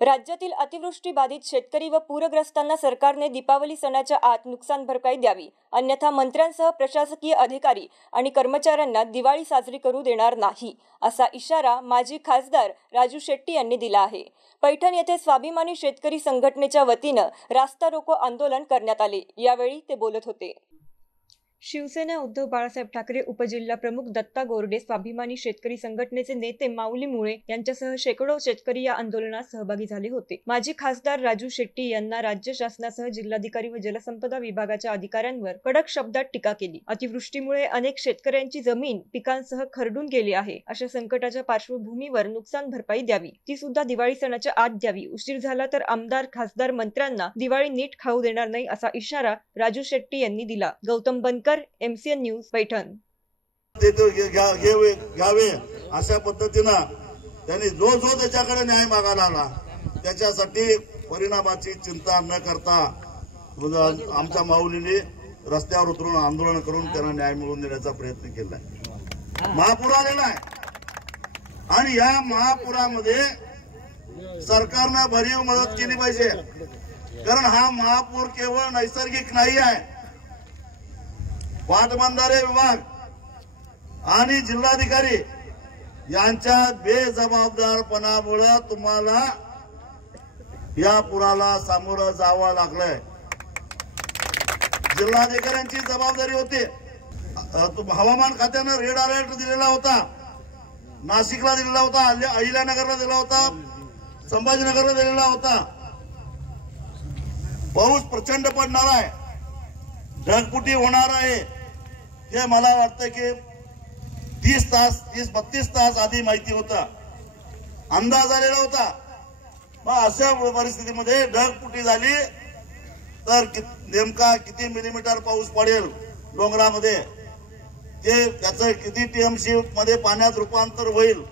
राज्यातील अतिवृष्टी बाधित शेतकरी व पूरग्रस्तांना सरकारने दीपावली सणाच्या आत नुकसान भरपाई द्यावी, अन्यथा मंत्र्यांसह प्रशासकीय अधिकारी आणि कर्मचाऱ्यांना दिवाळी साजरी करू देणार नाही, असा इशारा माजी खासदार राजू शेट्टी यांनी दिला आहे। पैठण येथे स्वाभिमानी शेतकरी संघटनेच्या वतीने रास्ता रोको आंदोलन करण्यात आले। यावेळी ते बोलत होते। शिवसेना उद्धव बाळासाहेब ठाकरे, उपजिल्हा प्रमुख दत्ता गोरडे, स्वाभिमानी शेतकरी संघटनेचे नेते माऊली मुळे यांच्यासह शेकडो शेतकरी या आंदोलनात सहभागी झाले होते। माजी खासदार राजू शेट्टी यांना राज्य शासनासह जिल्हाधिकारी व जलसंपदा विभागाच्या अधिकाऱ्यांवर कडक शब्दात टीका केली। अतिवृष्टीमुळे अनेक शेतकऱ्यांची जमीन पिकांसह खरडून गेली आहे। अशा संकटाच्या पार्श्वभूमीवर नुकसान भरपाई द्यावी, ती सुद्धा दिवाळी सणाच्या आत द्यावी। उशीर झाला तर आमदार, खासदार, मंत्र्यांना दिवाळी नीट खाऊ देणार नाही, असा इशारा राजू शेट्टी यांनी दिला। गौतम बनकर, MCN न्यूज, पैठण। घ्यावे अशा पद्धतीनं त्यांनी जो त्याच्याकडे न्याय मागायला आला त्याच्यासाठी परिणामाची चिंता न करता आमच्या माऊलीने रस्त्यावर उतरून आंदोलन करून त्यांना न्याय मिळवून देण्याचा प्रयत्न केलाय। महापूर आलेला आहे आणि या महापुरामध्ये सरकारने भरीव मदत केली पाहिजे, कारण हा महापूर केवळ नैसर्गिक नाही आहे। पाटबंधारे विभाग आणि जिल्हाधिकारी यांच्या बेजबाबदारपणामुळे तुम्हाला या पुराला सामोरं जावं लागलंय। जिल्हाधिकाऱ्यांची जबाबदारी होती। हवामान खात्याने रेड अलर्ट दिलेला होता, नाशिकला दिलेला होता, अहिल्यानगरला दिला होता, संभाजीनगरला दिलेला होता। पाऊस प्रचंड पडणार आहे, ढगफुटी होणार आहे, हे मला वाटतं की 30-32 तास आधी माहिती होता, अंदाज आलेला होता। मग अशा परिस्थितीमध्ये ढगफुटी झाली तर नेमका किती मिलीमीटर पाऊस पडेल डोंगरामध्ये, ते त्याचं किती TMC मध्ये पाण्यात रूपांतर होईल,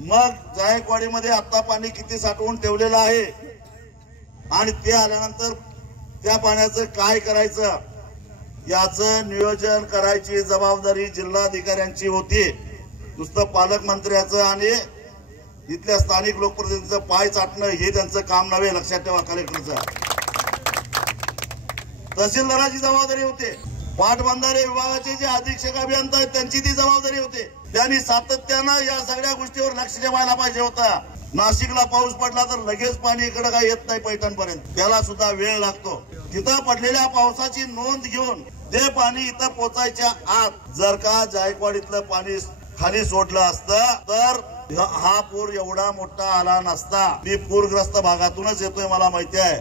मग जायकवाडीमध्ये आता पाणी किती साठवून ठेवलेलं आहे आणि ते आल्यानंतर त्या पाण्याचं काय करायचं याचं नियोजन करायची जबाबदारी जिल्हाधिकाऱ्यांची होती। नुसतं पालकमंत्र्याचं आणि इथल्या स्थानिक लोकप्रतिनिधींचं पाय चाटणं हे त्यांचं काम नव्हे, लक्षात ठेवा। कलेक्टरचं, तहसीलदाराची जबाबदारी होती, पाटबंधारे विभागाचे जे अधीक्षक अभियंता आहेत त्यांची ती जबाबदारी होती। त्यांनी सातत्यानं या सगळ्या गोष्टीवर लक्ष ठेवायला पाहिजे होता। नाशिकला पाऊस पडला तर लगेच पाणी इकडे काही येत नाही पैठणपर्यंत, त्याला सुद्धा वेळ लागतो। तिथं पडलेल्या पावसाची नोंद घेऊन ते पाणी इथं पोचायच्या आत जर का जायकवाडीतलं पाणी खाली सोडलं असतं तर हा पूर एवढा मोठा आला नसता। मी पूरग्रस्त भागातूनच येतोय, मला माहिती आहे।